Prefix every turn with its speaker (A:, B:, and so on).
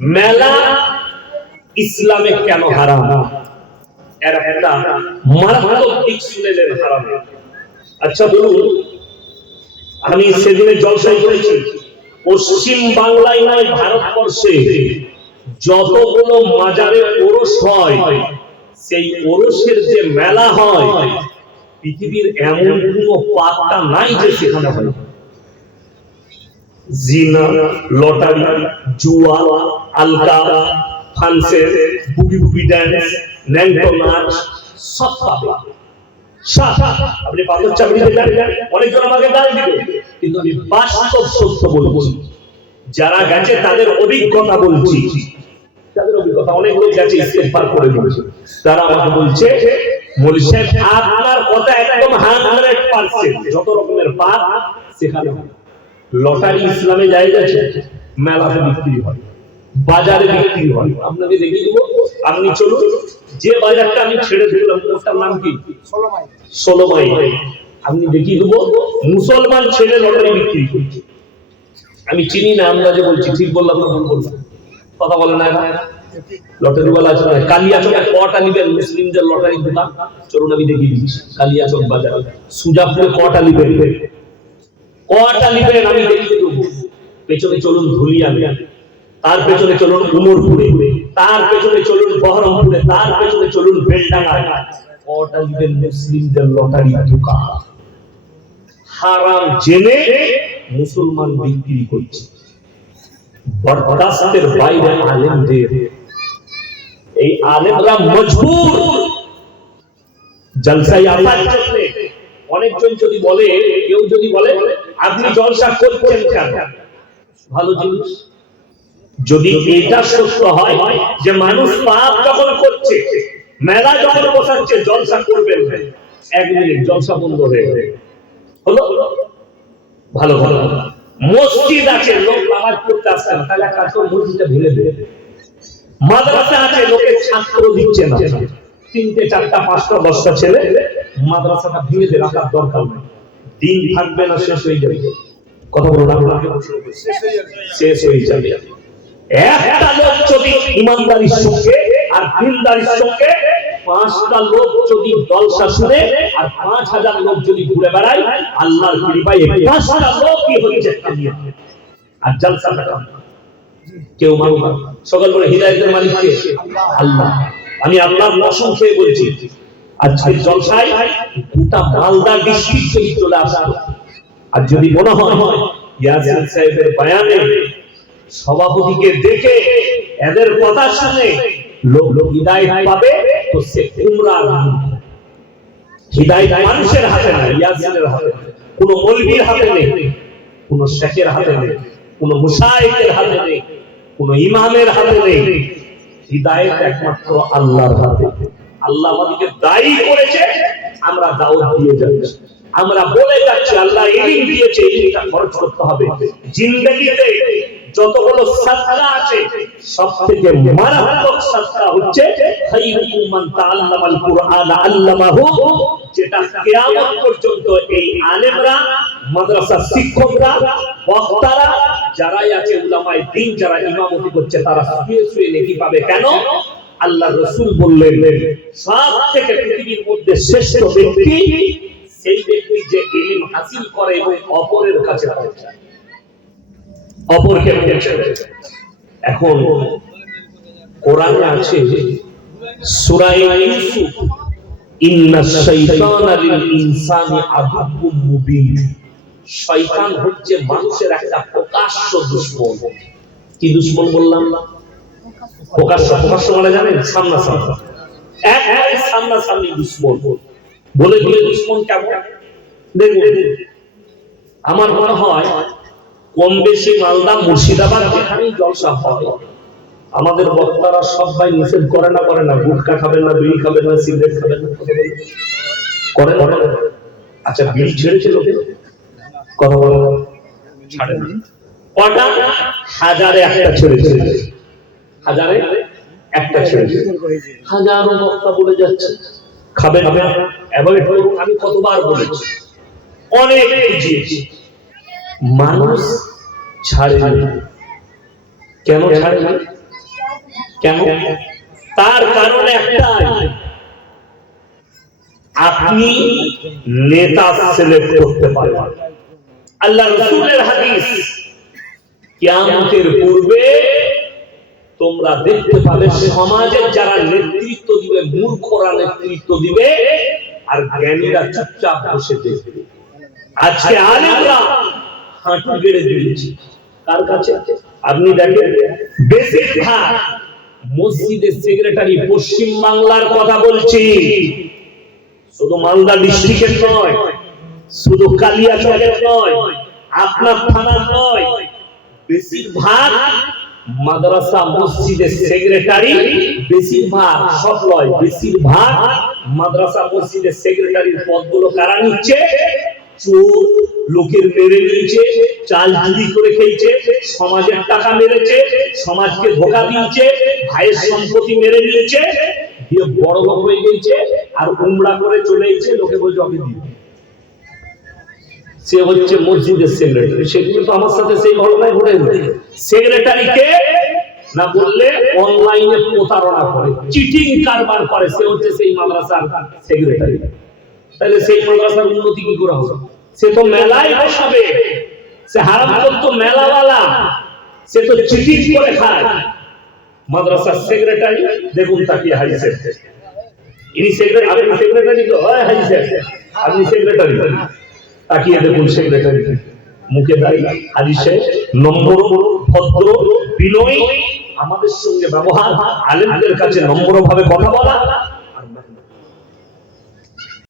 A: মেলা ইসলামে কেন হারাম? এর একটা মারাত্মক দিক শুনেলেন হারাম। আচ্ছা বলুন, আমি সেদিনে জলসাই করেছি পশ্চিম বাংলায় নয়, ভারতবর্ষে যতগুলো মাজারে ওরস হয়, সেই ওরসের যে মেলা হয়, পৃথিবীর এমন কোনো পাত্তা নাই যে সেখানে হয়। জিনা, লটারি, জুয়া আলকা ফান্সের বুগি বুগি ড্যান্স ন্যাংটো নাচ, সব পাবে আপনি পাথর অনেকজন আমাকে গাল দিবে, কিন্তু আমি বাস্তব সত্য যারা গেছে তাদের অভিজ্ঞতা বলছি। তাদের অভিজ্ঞতা, অনেক লোক গেছে ইস্তেগফার করে বলছে। তারা আমাকে বলছে, মৌলী আপনার কথা একদম হান্ড্রেড পার্সেন্ট যত রকমের পাপ সেখানে। লটারি ইসলামে জায়গা আছে? মেলাতে বিক্রি হয়। বাজারে বিক্রি হয়। আপনাকে দেখিয়ে দেবো। আপনি চলুন যে বাজারটা আমি ছেড়ে দিলাম ওটার নাম কি? ষোলো মাইল আপনি দেখিয়ে দেবো মুসলমান ছেলে লটারি বিক্রি করছে। আমি চিনি না আন্দাজে বলছি ঠিক বললাম না ভুল বললাম? কথা বলে না লটারি বলা আছে না? কালিয়াচকে কটা নিবেন মুসলিমদের লটারি দোকান। চলুন আমি দেখিয়ে দিচ্ছি কালিয়াচক বাজার। সুজাপুরে কটা নিবেন? আমি পেছনে চলুন তার পেছনে চলুন উমরপুরে। তার পেছনে চলুন বহরমপুরে। তার পেছনে চলুন মুসলিমদের লটারি দোকান হারাম জেনে মুসলমান বিক্রি করছে। বরদাস্তের বাইরে আলেমদের। এই আলেমরা মজবুর। জলসাই আসার জন্য অনেকজন যদি বলে, কেউ যদি বলে আপনি জলসা করছেন কেন? ভালো জিনিস। যদি এটা সত্য হয় যে মানুষ পাপ যখন করছে মেলা যখন বসাচ্ছে জলসা করবেন না। এক মিনিট জলসা বন্ধ হয়ে গেল। হলো? ভালো ভালো। মসজিদ আছে লোক নামাজ পড়তে আসছে না তাহলে কাজ করে মসজিদটা ভেঙে দেবে মাদ্রাসা আছে লোকে ছাত্র দিচ্ছে না। তিনটে চারটা পাঁচটা দশটা ছেলে মাদ্রাসাটা ভেঙে দেবে রাখার দরকার নেই। দিন থাকবে না, শেষ হয়ে যাবে কথা বলুন আপনাকে শেষ হয়ে যাবে একটা লোক যদি ইমানদারির সঙ্গে আর সঙ্গে, পাঁচটা লোক যদি জলসা শুনে আর পাঁচ হাজার লোক যদি ঘুরে বেড়ায়, আল্লাহর কৃপায় পাঁচটা হচ্ছে কামিয়াব। আর কামিয়াব। কেউ মানুষ না। সকাল করে হৃদায়তের মালিক কে আল্লাহ আমি আল্লাহর কসম বলছি আজকে জলসায় গোটা মালদা ডিস্ট্রিক্ট চলে আসতো আর যদি মনে হয়, ইয়াসিন সাহেবের সভাপতিকে দেখে এদের কথা শুনে লোক পাবে, তো সে হৃদায়ত মানুষের হাতে নেই ইয়াসিনের হাতে কোনো মৌলবীর হাতে নেই, কোনো শেখের হাতে নেই, কোনো মুসাইকের হাতে নেই, কোনো ইমামের হাতে নেই। হৃদায়ত একমাত্র আল্লাহর হাতে। আল্লাহ আমাদেরকে দায়ী করেছে, আমরা দাওয়াত দিয়ে যাচ্ছি। আমরা বলে যাচ্ছি, আল্লাহ ইলিম দিয়েছে ইলিমটা খরচ করতে হবে। জিন্দগিতে যতগুলো সাদকা আছে সব থেকে মারাত্মক সাদকা হচ্ছে, খাইরুকুম মান তাআল্লামাল কুরআন আল্লামাহু, যেটা কিয়ামত পর্যন্ত এই আলেমরা, মাদ্রাসা শিক্ষকরা, বক্তারা, যারাই আছে উলামায়ে দ্বীন যারা ইমামতি করছে, তারা শুয়ে শুয়ে নেকি পাবে। কেন? আল্লাহ রসুল বললেন, সব থেকে পৃথিবীর মধ্যে শ্রেষ্ঠ ব্যক্তি সেই ব্যক্তি যে ইলম হাসিল করে এবং অপরের কাছে অপরকে এখন আছে ইউসুফ, ইন্না ইনসানি মুবিন। শয়তান হচ্ছে মানুষের একটা প্রকাশ্য দুশমন। কি দুশমন বললাম? না প্রকাশ্য প্রকাশ্য মানে জানেন? সামনা সামনা একবারে সামনা সামনি দুশ্মন। বলে বলে দুশ্মন কেমন? দেখুন আমার মনে হয় কম বেশি মালদা মুর্শিদাবাদ যেখানেই জলসা হয় আমাদের বক্তারা সবাই নিষেধ করে না করে না। গুটকা খাবেন না বিড়ি খাবেন না সিগারেট খাবেন না করে না? আচ্ছা বিড়ি ছেড়েছে লোকে? কথা বলে? ছাড়ে না কটা? হাজারে একটা ছেড়েছে। হাজারে একটা ছেড়েছে হাজারো বক্তা বলে যাচ্ছে। খাবেন না অ্যাভয়েড আমি কতবার বলেছি। অনেক বুঝিয়েছি। মানুষ ছাড়ে। কেন ছাড়ে না কেন? তার কারণ একটাই। আপনি নেতা সিলেক্ট করতে পারবেন। আল্লাহ রসুলের হাদিস। কিয়ামতের পূর্বে তোমরা দেখতে পাবে সমাজের যারা নেতৃত্ব দিবে মূর্খরা নেতৃত্ব দিবে, আর জ্ঞানীরা চুপচাপ বসে দেখবে। আজকে আলেমরা হাঁটু গেড়ে দিয়েছে। কাছে? আপনি দেখেন মসজিদের সেক্রেটারি পশ্চিম বাংলার কথা বলছি। শুধু মালদা ডিস্ট্রিক্টের নয়, শুধু কালিয়াচকের নয়, আপনার থানার নয় বেশিরভাগ মাদ্রাসা, মসজিদের সেক্রেটারি বেশিরভাগ সব নয় বেশিরভাগ মাদ্রাসা, মসজিদের সেক্রেটারির পদগুলো কারা নিচ্ছে? চোর, লোকের মেরে নিয়েছে, চাল চুরি করে খেয়েছে, সমাজের টাকা মেরেছে, সমাজকে ধোকা দিয়েছে, ভাইয়ের সম্পত্তি মেরে নিয়েছে, দিয়ে বড় লোক হয়ে গেছে আর উমরা করে চলে এসেছে, লোকে বলছে ওকে দিবে সে হচ্ছে মসজিদের সেক্রেটারি। সে কিন্তু আমার সাথে সেই ঘটনায় ঘটে সেক্রেটারিকে না বললে অনলাইনে প্রতারণা করে, চিটিং কারবার করে, সে হচ্ছে সেই মাদ্রাসার সেক্রেটারি। তাহলে সেই মাদ্রাসার উন্নতি কি করে হবে? সে তো মেলায় বসাবে। সে হারাম করতো মেলাওয়ালা। সে তো চিটিং করে খায়। মাদ্রাসার সেক্রেটারি, দেখুন তাকিয়ে হাইছে ইনি সেক্রেটারি, আপনি সেক্রেটারি তো? হয় হাইছে আপনি সেক্রেটারি। তাকিয়ে দেখুন সেক্রেটারি মুখে দাঁড়িয়ে হাদিসে নম্বর, ভদ্র, বিনয়, আমাদের সঙ্গে ব্যবহার, আলেমদের কাছে নম্বর ভাবে কথা বলা